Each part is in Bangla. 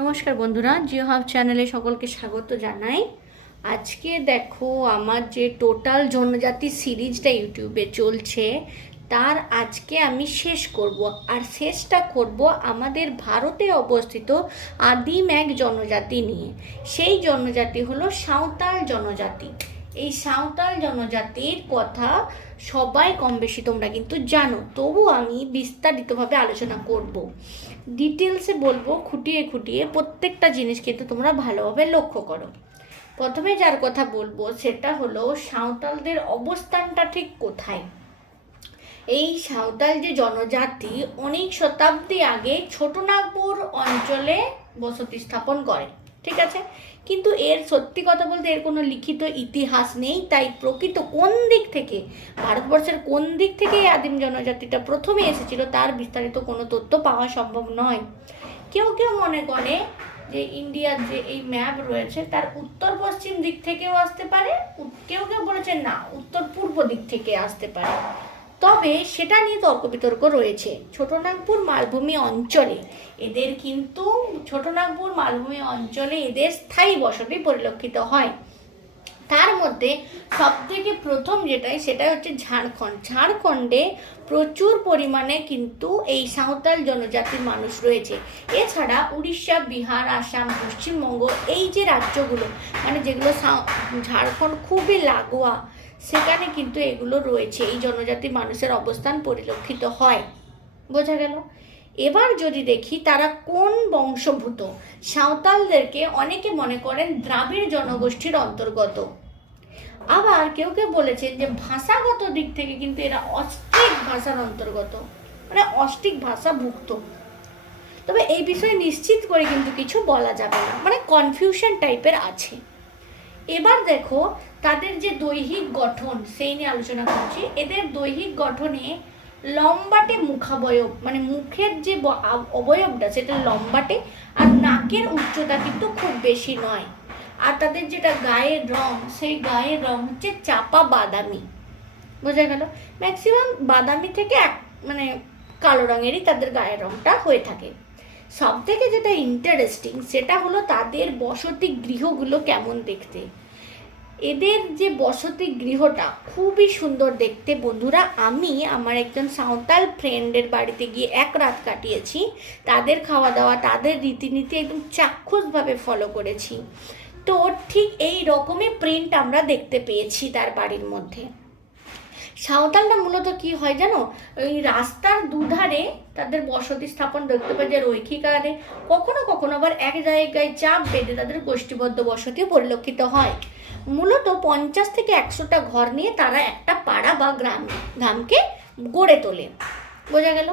নমস্কার বন্ধুরা, জিও হাব চ্যানেলে সকলকে স্বাগত জানাই। আজকে দেখো আমার যে টোটাল জনজাতি সিরিজটা ইউটিউবে চলছে তার আজকে আমি শেষ করব। আর শেষটা করব আমাদের ভারতে অবস্থিত আদিম এক জনজাতি নিয়ে। সেই জনজাতি হলো সাঁওতাল জনজাতি। এই সাঁওতাল জনজাতির কথা সবাই কম বেশি তোমরা কিন্তু জানো, তবু আমি বিস্তারিতভাবে আলোচনা করব, ডিটেলসে বলবো, খুঁটিয়ে খুঁটিয়ে প্রত্যেকটা জিনিস কিন্তু তোমরা ভালোভাবে লক্ষ্য করো। প্রথমে যার কথা বলবো সেটা হলো সাঁওতালদের অবস্থানটা ঠিক কোথায়। এই সাঁওতাল যে জনজাতি অনেক শতাব্দী আগে ছোটনাগপুর অঞ্চলে বসতি স্থাপন করে, ঠিক আছে। কিন্তু এর সত্যি কথা বলতে এর কোনো লিখিত ইতিহাস নেই। তাই প্রকৃত কোন দিক থেকে, ভারতবর্ষের কোন দিক থেকে এই আদিম জনজাতিটা প্রথমে এসেছিল তার বিস্তারিত কোনো তথ্য পাওয়া সম্ভব নয়। কেউ কেউ মনে করে যে ইন্ডিয়ার যে এই ম্যাপ রয়েছে তার উত্তর পশ্চিম দিক থেকেও আসতে পারে, কেউ কেউ বলেছে না উত্তর পূর্ব দিক থেকে আসতে পারে। তবে সেটা নিয়ে তর্ক বিতর্ক রয়েছে। ছোটনাগপুর মালভূমি অঞ্চলে এদের কিন্তু ছোটনাগপুর মালভূমি অঞ্চলে এদের স্থায়ী বসতি পরিলক্ষিত হয়। তার মধ্যে সবথেকে প্রথম সেটা হচ্ছে ঝাড়খণ্ড। ঝাড়খণ্ডে প্রচুর পরিমাণে কিন্তু এই সাঁওতাল জনজাতির মানুষ রয়েছে। এছাড়া উড়িষ্যা, বিহার, আসাম, পশ্চিমবঙ্গ এই যে রাজ্যগুলো মানে যেগুলো ঝাড়খণ্ড খুবই লাগোয়া, সেখানে কিন্তু এগুলো রয়েছে, এই জনজাতির মানুষের অবস্থান পরিলক্ষিত হয়। বোঝা গেল? এবার যদি দেখি তারা কোন বংশভূত, সাঁওতালদেরকে অনেকে মনে করেন দ্রাবিড় জনগোষ্ঠীর অন্তর্গত। আবার কেউ কেউ বলেছেন যে ভাষাগত দিক থেকে কিন্তু এরা অস্ট্রিক ভাষার অন্তর্গত, মানে অস্ট্রিক ভাষা ভুক্ত। তবে এই বিষয়ে নিশ্চিত করে কিন্তু কিছু বলা যাবে না, মানে কনফিউশন টাইপের আছে। এবার দেখো তাদের যে দৈহিক গঠন সেই নিয়ে আলোচনা করছি। এদের দৈহিক গঠনে লম্বাটে মুখাবয়ব, মানে মুখের যে অবয়বটা সেটা লম্বাটে, আর নাকের উচ্চতা কিন্তু খুব বেশি নয়। আর তাদের যেটা গায়ের রং, সেই গায়ের রং হচ্ছে চাপা বাদামি। বোঝা গেল? ম্যাক্সিমাম বাদামি থেকে মানে কালো রঙেরই তাদের গায়ের রংটা হয়ে থাকে। সব থেকে যেটা ইন্টারেস্টিং সেটা হলো তাদের বসতি গৃহগুলো কেমন দেখতে। এদের যে বসতি গৃহটা খুবই সুন্দর দেখতে বন্ধুরা। আমি আমার একজন সাঁওতাল ফ্রেন্ডের বাড়িতে গিয়ে এক রাত কাটিয়েছি। তাদের খাওয়া দাওয়া, তাদের রীতিনীতি একদম চাক্ষুষভাবে ফলো করেছি। তো ঠিক এই রকমই প্রিন্ট আমরা দেখতে পেয়েছি তার বাড়ির মধ্যে। সাঁওতালরা মূলত কি হয় জানো, ওই রাস্তার দুধারে তাদের বসতি স্থাপন দেখতে পাই যে রৈখিক আকারে, কখনো কখনো আবার এক জায়গায় চাপ বেঁধে তাদের গোষ্ঠীবদ্ধ বসতিও পরিলক্ষিত হয়। মূলত 50 থেকে 100টা ঘর নিয়ে তারা একটা পাড়া বা গ্রামকে গড়ে তোলে। বোঝা গেল?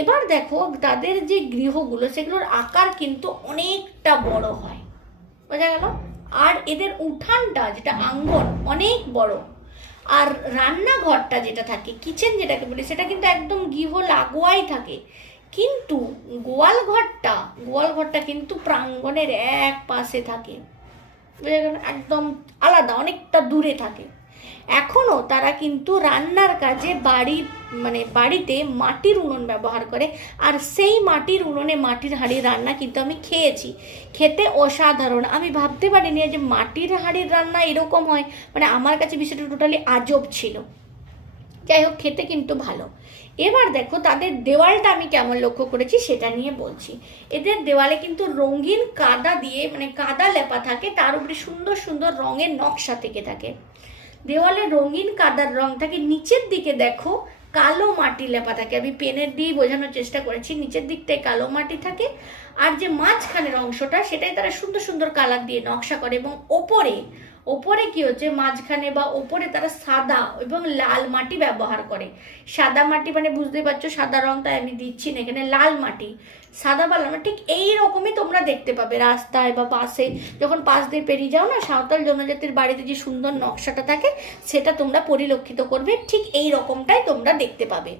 এবার দেখো তাদের যে গৃহগুলো সেগুলোর আকার কিন্তু অনেকটা বড় হয়। বোঝা গেল? আর এদের উঠানটা যেটা আঙ্গন অনেক বড়। আর রান্নাঘরটা যেটা থাকে, কিচেন যেটাকে বলি, সেটা কিন্তু একদম গৃহ লাগোয়াই থাকে। কিন্তু গোয়ালঘরটা কিন্তু প্রাঙ্গণের এক পাশে থাকে। বুঝা গেল? একদম আলাদা, অনেকটা দূরে থাকে। এখনও তারা কিন্তু রান্নার কাজে বাড়িতে মাটির উনুন ব্যবহার করে। আর সেই মাটির উনুনে মাটির হাঁড়ির রান্না কিন্তু আমি খেয়েছি, খেতে অসাধারণ। আমি ভাবতে পারিনি যে মাটির হাঁড়ির রান্না এরকম হয়, মানে আমার কাছে বিষয়টা টোটালি আজব ছিল। যাই হোক, খেতে কিন্তু ভালো। এবার দেখো তাদের দেওয়ালটা আমি কেমন লক্ষ্য করেছি সেটা নিয়ে বলছি। এদের দেওয়ালে কিন্তু রঙিন কাদা দিয়ে, মানে কাদা লেপা থাকে, তার উপরে সুন্দর সুন্দর রঙের নকশা থেকে থাকে। দেওয়ালে রঙিন কাদার রং থাকে, নিচের দিকে দেখো কালো মাটি লেপা থাকে। আমি পেনের দিয়ে বোঝানোর চেষ্টা করেছি, নিচের দিকটায় কালো মাটি থাকে, আর যে মাঝখানের অংশটা সেটাই তারা সুন্দর সুন্দর কালার দিয়ে নকশা করে। এবং ওপরে কি হচ্ছে, মাঝখানে বা ওপরে তারা সাদা এবং লাল মাটি ব্যবহার করে। সাদা মাটি মানে বুঝতেই পারছো সাদা রং, তাই আমি দিচ্ছি না এখানে। লাল মাটি, সাদা বা লাল মাটি ঠিক এই রকমই তোমরা দেখতে পাবে রাস্তায় বা পাশে, যখন পাশ দিয়ে পেরিয়ে যাও না, সাঁওতাল জনজাতির বাড়িতে যে সুন্দর নকশাটা থাকে সেটা তোমরা পরিলক্ষিত করবে। ঠিক এই রকমটাই তোমরা দেখতে পাবে।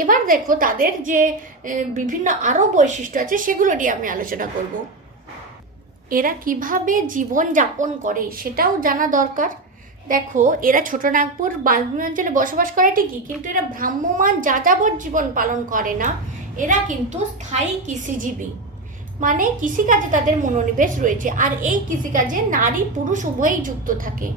এবার দেখো তাদের যে বিভিন্ন আরও বৈশিষ্ট্য আছে সেগুলো নিয়ে আমি আলোচনা করব। এরা কিভাবে জীবন যাপন করে সেটাও জানা দরকার। দেখো এরা ছোটনাগপুর মালভূমি অঞ্চলে বসবাস করে ঠিকই, কিন্তু এরা ভ্রাম্যমাণ যাযাবর জীবন পালন করে না। এরা কিন্তু স্থায়ী কৃষিজীবী। মানে কৃষিকাজে তাদের মনোনিবেশ রয়েছে, আর এই কৃষিকাজে নারী পুরুষ উভয়ই যুক্ত থাকে।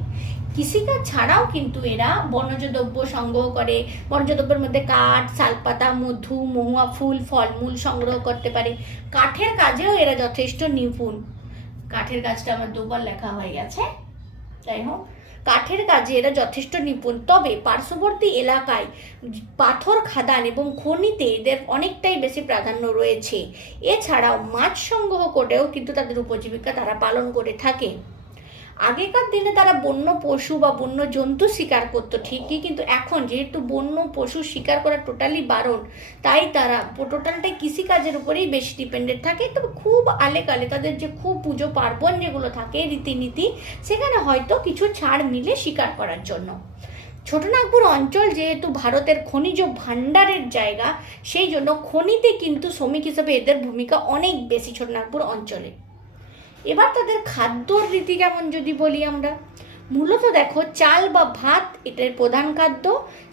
কৃষিকাজ ছাড়াও কিন্তু এরা বনজ দ্রব্য সংগ্রহ করে, বনজ দ্রব্যের মধ্যে কাঠ, শালপাতা, মধু, মহুয়া ফুল, ফলমূল সংগ্রহ করতে পারে। কাঠের কাজেও এরা যথেষ্ট নিপুণ। কাঠের কাজটা আমার দুবার লেখা হয়ে গেছে, যাই হোক, কাঠের কাজে এরা যথেষ্ট নিপুণ। তবে পার্শ্ববর্তী এলাকায় পাথর খাদান এবং খনিতে এদের অনেকটাই বেশি প্রাধান্য রয়েছে। এছাড়াও মাছ সংগ্রহ করেও কিন্তু তাদের উপজীবিকা তারা পালন করে থাকে। আগেকার দিনে তারা বন্য পশু বা বন্য জন্তু শিকার করতো ঠিকই, কিন্তু এখন যেহেতু বন্য পশু শিকার করা টোটালি বারণ, তাই তারা টোটালটাই কৃষিকাজের উপরেই বেশি ডিপেন্ডেন্ট থাকে। তবে খুব আলেকালে তাদের যে খুব পুজো পার্বণ যেগুলো থাকে, রীতিনীতি, সেখানে হয়তো কিছু ছাড় মিলে শিকার করার জন্য। ছোটনাগপুর অঞ্চল যেহেতু ভারতের খনিজ ভাণ্ডারের জায়গা, সেই জন্য খনিতে কিন্তু শ্রমিক হিসেবে এদের ভূমিকা অনেক বেশি ছোটনাগপুর অঞ্চলে। এবার তাদের খাদ্যর রীতি কেমন যদি বলি আমরা, মূলত দেখো চাল বা ভাত এটার প্রধান খাদ্য।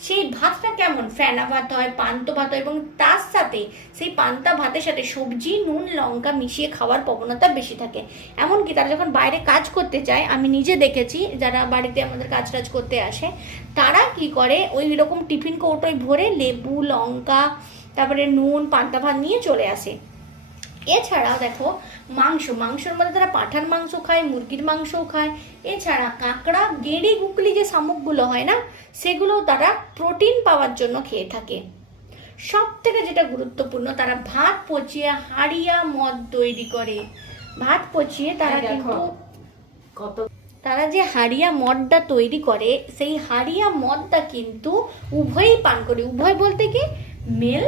সেই ভাতটা কেমন, ফেনা ভাত হয়, পান্তা ভাত হয়, এবং তার সাথে সেই পান্তা ভাতের সাথে সবজি, নুন, লঙ্কা মিশিয়ে খাওয়ার প্রবণতা বেশি থাকে। এমনকি তারা যখন বাইরে কাজ করতে যায়, আমি নিজে দেখেছি যারা বাড়িতে আমাদের কাজ টাজ করতে আসে, তারা কি করে ওই রকম টিফিন কৌটোয় ভরে লেবু, লঙ্কা, তারপরে নুন, পান্তা ভাত নিয়ে চলে আসে। এছাড়াও দেখো মাংসের মধ্যে তারা পাঁঠার মাংস খায়, মুরগির মাংসও খায়। এছাড়া কাঁকড়া, গেঁড়ি, গুকলি যে শামুকগুলো হয় না, সেগুলোও তারা প্রোটিন পাওয়ার জন্য খেয়ে থাকে। সব থেকে যেটা গুরুত্বপূর্ণ, তারা ভাত পচিয়ে হাড়িয়া মদ তৈরি করে। ভাত পচিয়ে তারা কিন্তু তারা যে হাড়িয়া মদটা তৈরি করে, সেই হাড়িয়া মদটা কিন্তু উভয়ই পান করে। উভয় বলতে কি, মেল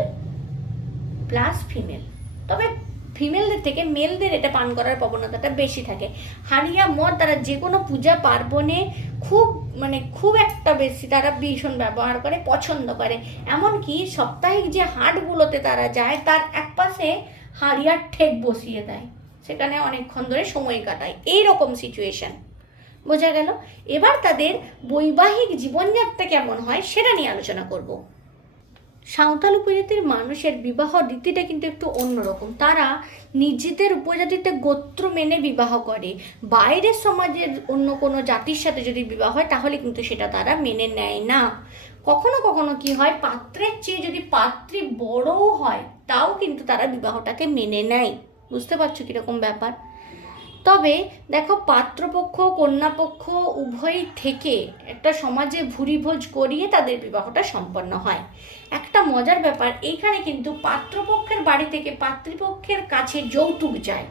প্লাস ফিমেল। তবে ফিমেলদের থেকে মেলদের এটা পান করার প্রবণতাটা বেশি থাকে। হাড়িয়া মদ তারা যে কোনো পূজা পার্বণে খুব একটা বেশি তারা ভীষণ ব্যবহার করে, পছন্দ করে। এমনকি সাপ্তাহিক যে হাটগুলোতে তারা যায়, তার একপাশে হাড়িয়ার ঠেক বসিয়ে দেয়, সেখানে অনেকক্ষণ ধরে সময় কাটায়। এইরকম সিচুয়েশন, বোঝা গেল। এবার তাদের বৈবাহিক জীবনযাত্রা কেমন হয় সেটা নিয়ে আলোচনা করব। সাঁওতাল উপজাতির মানুষের বিবাহ রীতিটা কিন্তু একটু অন্যরকম। তারা নিজেদের উপজাতিতে গোত্র মেনে বিবাহ করে। বাইরের সমাজের অন্য কোনো জাতির সাথে যদি বিবাহ হয়, তাহলে কিন্তু সেটা তারা মেনে নেয় না। কখনো কখনো কি হয়, পাত্রের চেয়ে যদি পাত্রী বড়ও হয়, তাও কিন্তু তারা বিবাহটাকে মেনে নেয়। বুঝতে পারছো কীরকম ব্যাপার? তবে দেখো, পাত্রপক্ষ কন্যাপক্ষ উভয়ই থেকে একটা সমাজে ভুরিভোজ করিয়ে তাদের বিবাহটা সম্পন্ন হয়। একটা মজার ব্যাপার, এইখানে কিন্তু পাত্রপক্ষের বাড়ি থেকে পাত্রীপক্ষের কাছে যৌতুক যায়,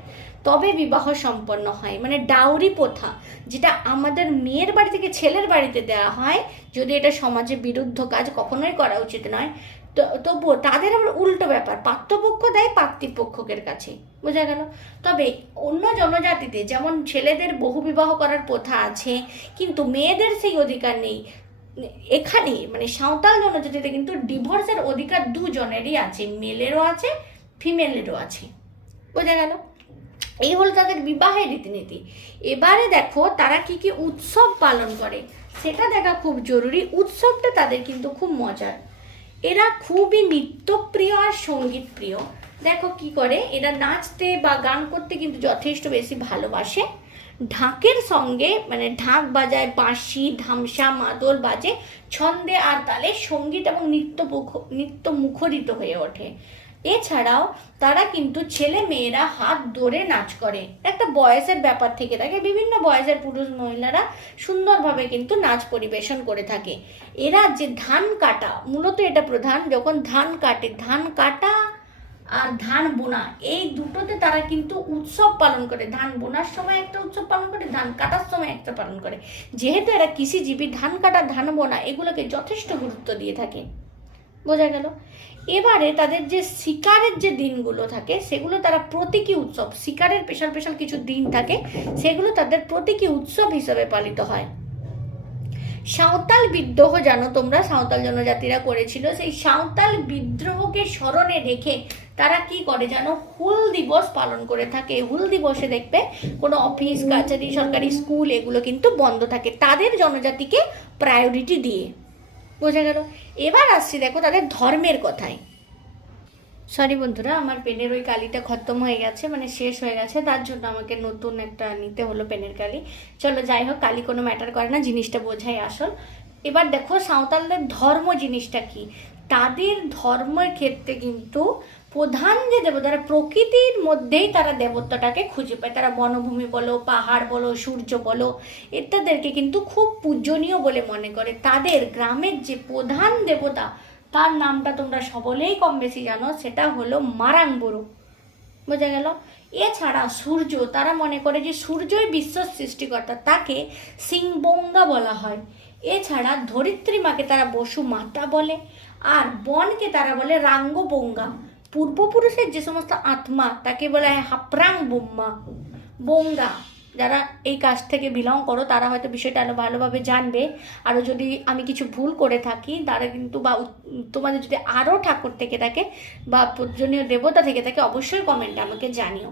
তবে বিবাহ সম্পন্ন হয়। মানে ডাউরি প্রথা, যেটা আমাদের মেয়ের বাড়ি থেকে ছেলের বাড়িতে দেওয়া হয়, যদি এটা সমাজে বিরুদ্ধ কাজ, কখনোই করা উচিত নয়। তবুও তাদের আবার উল্টো ব্যাপার, পাত্রপক্ষ দেয় পাত্রীপক্ষের কাছে, বোঝা গেল। তবে অন্য জনজাতিতে যেমন ছেলেদের বহুবিবাহ করার প্রথা আছে, কিন্তু মেয়েদের সেই অধিকার নেই। এখানে মানে সাঁওতাল জনজাতিতে কিন্তু ডিভোর্সের অধিকার দুজনেরই আছে, মেলেরও আছে, ফিমেলেরও আছে, বোঝা গেল। এই হলো তাদের বিবাহের রীতিনীতি। এবারে দেখো তারা কি কি উৎসব পালন করে, সেটা দেখা খুব জরুরি। উৎসবটা তাদের কিন্তু খুব মজার। এরা খুবই নৃত্যপ্রিয় আর সঙ্গীত প্রিয়। দেখো কি করে, এরা নাচতে বা গান করতে কিন্তু যথেষ্ট বেশি ভালোবাসে। ঢাকের সঙ্গে মানে ঢাক বাজায়, বাঁশি, ধামসা, মাদল বাজে, ছন্দে আর তালে সঙ্গীত এবং নৃত্য মুখরিত হয়ে ওঠে। এছাড়াও তারা কিন্তু ছেলে মেয়েরা হাত ধরে নাচ করে। একটা বয়সের ব্যাপার থেকে থাকে, বিভিন্ন বয়সের পুরুষ মহিলারা সুন্দরভাবে কিন্তু নাচ পরিবেশন করে থাকে। এরা যে ধান কাটা, মূলত এটা প্রধান, যখন ধান কাটে, ধান কাটা আর ধান বোনা, এই দুটোতে তারা কিন্তু উৎসব পালন করে। ধান বোনার সময় একটা উৎসব পালন করে, ধান কাটার সময় একটা পালন করে। যেহেতু এরা কৃষিজীবী, ধান কাটা, ধান বোনা এগুলোকে যথেষ্ট গুরুত্ব দিয়ে থাকে, বোঝা গেল। এবারে তাদের যে শিকারের যে দিনগুলো থাকে, সেগুলো তারা প্রতীকী উৎসব, শিকারের স্পেশাল কিছু দিন থাকে, সেগুলো তাদের প্রতীকী উৎসব হিসেবে পালিত হয়। সাঁওতাল বিদ্রোহ জানো তোমরা, সাঁওতাল জনজাতিরা করেছিল। সেই সাঁওতাল বিদ্রোহকে স্মরণে রেখে তারা কি করে জানো, হুল দিবস পালন করে থাকে। হুল দিবসে দেখবে কোনো অফিস কাছারি, সরকারি স্কুল এগুলো কিন্তু বন্ধ থাকে, তাদের জনজাতিকে প্রায়োরিটি দিয়ে, বোঝা গেল। এবার আসছি দেখো তাদের ধর্মের কথায়। সরি বন্ধুরা, আমার পেনের ওই কালিটা খতম হয়ে গেছে, মানে শেষ হয়ে গেছে, তার জন্য আমাকে নতুন একটা নিতে হলো পেনের কালি। চলো যাই হোক, কালি কোনো ম্যাটার করে না, জিনিসটা বোঝাই আসল। এবার দেখো সাঁওতালদের ধর্ম জিনিসটা কি। তাদের ধর্মের ক্ষেত্রে কিন্তু প্রধান যে দেবতারা প্রকৃতির মধ্যেই তারা দেবতাটাকে খুঁজে পায়। তারা বনভূমি বলো, পাহাড় বলো, সূর্য বলো, এটাদেরকে কিন্তু খুব পূজনীয় বলে মনে করে। তাদের গ্রামের যে প্রধান দেবতা, তার নামটা তোমরা সকলেই কম বেশি জানো, সেটা হলো মারাংবুরু। বোঝা গেল? এছাড়া সূর্য, তারা মনে করে যে সূর্যই বিশ্ব সৃষ্টিকর্তা, তাকে সিংবঙ্গা বলা হয়। এছাড়া ধরিত্রী মাকে তারা বসু মাতা বলে, আর বনকে তারা বলে রাঙ্গবঙ্গা। পূর্বপুরুষের যে সমস্ত আত্মা, তাকে বলা হয় হাপ্রাং বোম্মা বঙ্গা। যারা এই কাজ থেকে বিলং করো তারা হয়তো বিষয়টা আরও ভালোভাবে জানবে। আরও যদি আমি কিছু ভুল করে থাকি তারা কিন্তু, বা তোমাদের যদি আরও ঠাকুর থেকে থাকে বা পূজনীয় দেবতা থেকে থাকে, অবশ্যই কমেন্টে আমাকে জানিও।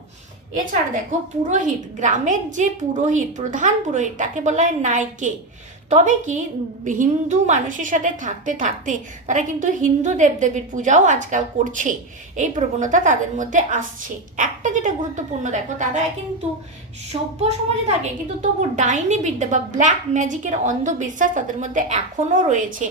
এছাড়া দেখো পুরোহিত, গ্রামের যে পুরোহিত, প্রধান পুরোহিত, তাকে বলা হয় নাইকে। তবে কি হিন্দু মানুষের সাথে থাকতে থাকতে তারা কিন্তু হিন্দু দেবদেবীর পূজাও আজকাল করছে, এই প্রবণতা তাদের মধ্যে আসছে। একটা যেটা গুরুত্বপূর্ণ দেখো, তারা কিন্তু সভ্য সমাজে থাকে কিন্তু তবু ডাইনি বিদ্যা বা ব্ল্যাক ম্যাজিকের অন্ধবিশ্বাস তাদের মধ্যে এখনও রয়েছে।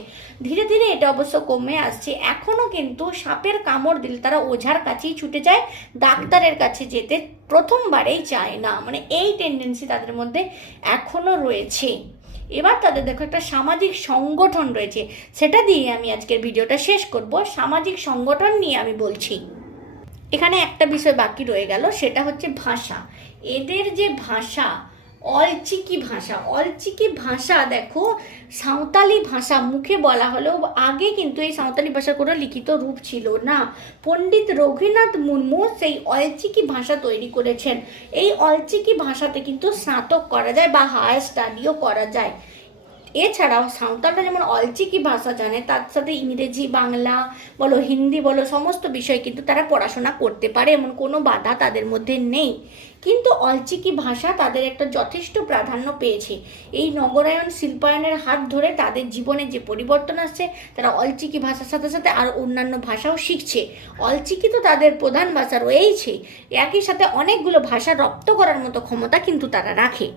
ধীরে ধীরে এটা অবশ্য কমে আসছে। এখনও কিন্তু সাপের কামড় দিলে তারা ওঝার কাছেই ছুটে যায়, ডাক্তারের কাছে যেতে প্রথমবারেই চায় না। মানে এই টেন্ডেন্সি তাদের মধ্যে এখনও রয়েছে। এবার তাদের দেখো একটা সামাজিক সংগঠন রয়েছে, সেটা দিয়ে আমি আজকের ভিডিওটা শেষ করব। সামাজিক সংগঠন নিয়ে আমি বলছি। এখানে একটা বিষয় বাকি রয়ে গেল, সেটা হচ্ছে ভাষা। এদের যে ভাষা, অলচিকি ভাষা। অলচিকি ভাষা দেখো সাঁওতালি ভাষা, মুখে বলা হলেও আগে কিন্তু এই সাঁওতালি ভাষার কোনো লিখিত রূপ ছিল না। পণ্ডিত রঘুনাথ মুর্মু সেই অলচিকি ভাষা তৈরি করেছেন। এই অলচিকি ভাষাতে কিন্তু স্নাতক করা যায় বা হায়ার স্টাডিও করা যায়। এছাড়াও সাঁওতালরা যেমন অলচিকি ভাষা জানে, তার সাথে ইংরেজি, বাংলা বলো, হিন্দি বলো, সমস্ত বিষয় কিন্তু তারা পড়াশোনা করতে পারে, এমন কোনো বাধা তাদের মধ্যে নেই। কিন্তু অলচিকি ভাষা তাদের একটা যথেষ্ট প্রাধান্য পেয়েছে। এই নগরায়ন শিল্পায়নের হাত ধরে তাদের জীবনে যে পরিবর্তন আসছে, তারা অলচিকি ভাষার সাথে সাথে আর অন্যান্য ভাষাও শিখছে। অলচিকি তো তাদের প্রধান ভাষা রয়েইছে, একই সাথে অনেকগুলো ভাষা রপ্ত করার মতো ক্ষমতা কিন্তু তারা রাখে।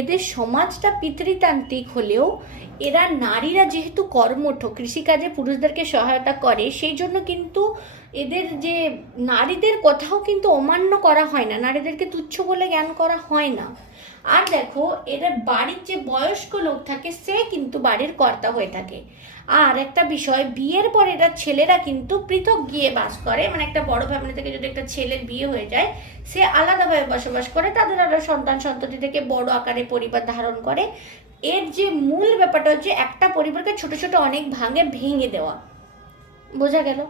এদের সমাজটা পিতৃতান্ত্রিক হলেও এরা নারীরা যেহেতু কর্মঠ, কৃষিকাজে পুরুষদেরকে সহায়তা করে, সেই জন্য কিন্তু এদের যে নারীদের কথাও কিন্তু অমান্য করা হয় না, নারীদেরকে তুচ্ছ বলে জ্ঞান করা হয় না। আর দেখো এদের বাড়ির যে বয়স্ক লোক থাকে সে কিন্তু বাড়ির কর্তা হয়ে থাকে। আর একটা বিষয়, বিয়ের পর এরা ছেলেরা কিন্তু পৃথক গিয়ে বাস করে। মানে একটা বড় ফ্যামিলি থেকে যদি একটা ছেলের বিয়ে হয়ে যায়, সে আলাদাভাবে বসবাস করে, তাদের আরও সন্তান সন্ততি থেকে বড় আকারে পরিবার ধারণ করে। এর যে মূল ব্যাপারটা হচ্ছে একটা পরিবারকে ছোট ছোট অনেক ভাগে ভেঙে দেওয়া। বোঝা গেল?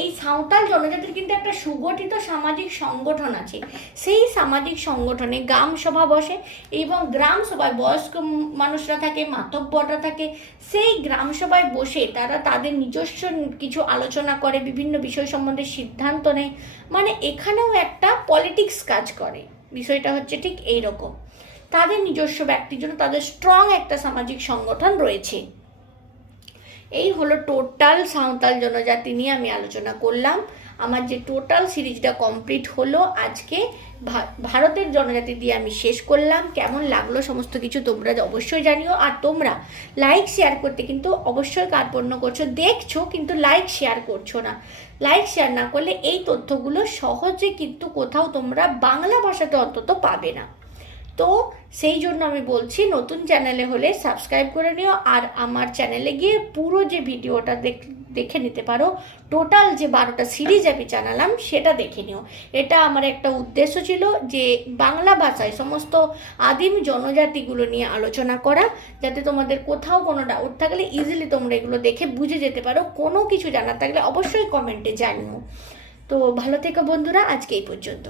এই সাঁওতাল জনজাতির কিন্তু একটা সুগঠিত সামাজিক সংগঠন আছে। সেই সামাজিক সংগঠনে গ্রাম সভা বসে এবং গ্রাম সভায় বয়স্ক মানুষরা থাকে, মাতব্বররা থাকে। সেই গ্রাম সভায় বসে তারা তাদের নিজস্ব কিছু আলোচনা করে, বিভিন্ন বিষয় সম্বন্ধে সিদ্ধান্ত নেয়। মানে এখানেও একটা পলিটিক্স কাজ করে। বিষয়টা হচ্ছে ঠিক এই রকম। তাদের নিজস্ব ব্যক্তির জন্য তাদের স্ট্রং একটা সামাজিক সংগঠন রয়েছে। এই হলো টোটাল সাঁওতাল জনজাতি নিয়ে আমি আলোচনা করলাম। আমার যে টোটাল সিরিজটা কমপ্লিট হলো আজকে, ভারতের জনজাতি দিয়ে আমি শেষ করলাম। কেমন লাগলো সমস্ত কিছু তোমরা অবশ্যই জানিও। আর তোমরা লাইক শেয়ার করতে কিন্তু অবশ্যই কার্পণ্য করছো, দেখছো কিন্তু লাইক শেয়ার করছো না। লাইক শেয়ার না করলে এই তথ্যগুলো সহজে কিন্তু কোথাও তোমরা বাংলা ভাষাতে অন্তত পাবে না। তো সেই জন্য আমি বলছি, নতুন চ্যানেলে হলে সাবস্ক্রাইব করে নিও। আর আমার চ্যানেলে গিয়ে পুরো যে ভিডিওটা দেখে নিতে পারো। টোটাল যে 12টা সিরিজ আমি জানালাম সেটা দেখে নিও। এটা আমার একটা উদ্দেশ্য ছিল যে বাংলা ভাষায় সমস্ত আদিম জনজাতিগুলো নিয়ে আলোচনা করা, যাতে তোমাদের কোথাও কোনো ডাউট থাকলে ইজিলি তোমরা এগুলো দেখে বুঝে যেতে পারো। কোনো কিছু জানার থাকলে অবশ্যই কমেন্টে জানিও। তো ভালো থেকো বন্ধুরা, আজকে এই পর্যন্ত।